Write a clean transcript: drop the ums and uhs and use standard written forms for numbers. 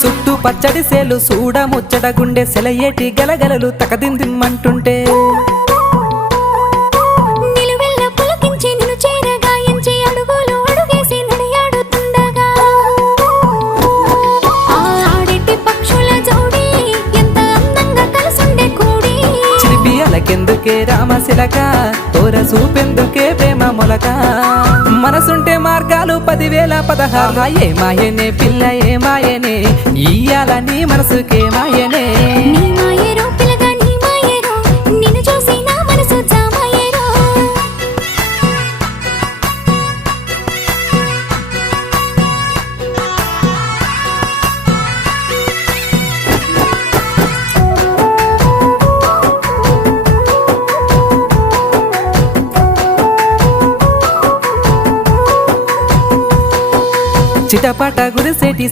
చుట్టూ పచ్చడి సేలు చూడ ముచ్చట గుండె సెలయేటి గలగలలు తకదిందిమ్మంటుంటే నిలువెల్ల పులకించి నిన్ను చేరగాయించి అడుగులు అడుగేసి నడియాడుతుండగా ఆడేటి పక్షుల జోడి ఎంత అందంగా కలుసుండే కూడి చిలిపి అలకెందుకే రామశిలక తోర చూపెందుకే ప్రేమ మొలక మనసుంటే మార్గాలు 10,016 ఏ మాయనే పిల్ల ఏ మాయనే ఇయ్యాల నీ మనసుకే మాయనే నీ మాయేరో పిల్లగా నీ మాయేరో నిన్ను చూసి నా మనసు జామాయేరో చిటపట గురిసేటి